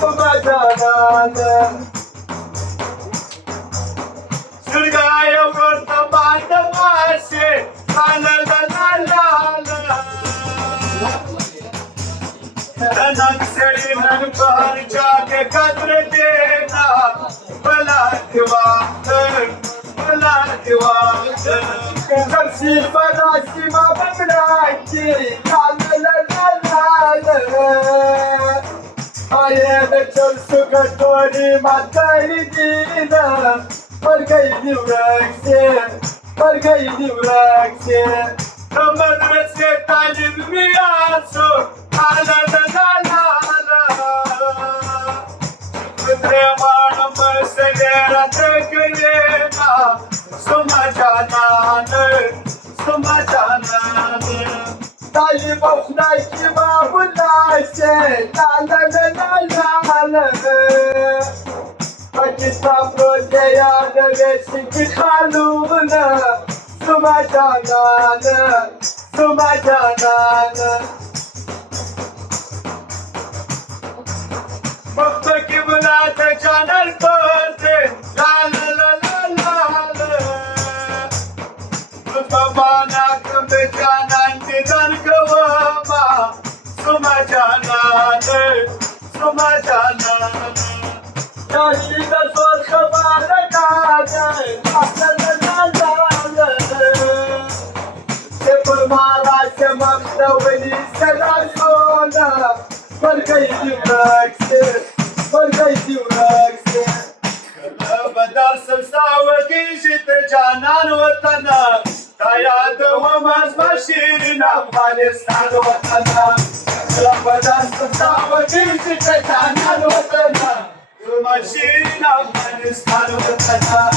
समाधानानं सुरगायावर तमाट मासे नक्सली ननपहर जाके कद्र देना भला दिवाकर तफसील बरासी मा बमराकी आये चल सुगटोरी मातारी दीना पर गई दिवराक से मदरसे तालिब में आसो प्रेमानम सगेरा तकलेना समाधानान तालिब खुदाई की बाबुलासे Pakistan projeye adresin ki kanuna Sumacanana Muhtaki bulate canal perde La Mutabana kumbe canan didan kavama Sumacanana Yaşlıda sor kabara kader Sepul mara semakta veli selam sona Par gayı divrakse Kadar samsavati jit canan vatana Dayad hamaz başirin Afghanistan vatana Kadar samsavati jit canan vatana Machine Afghanistan vatana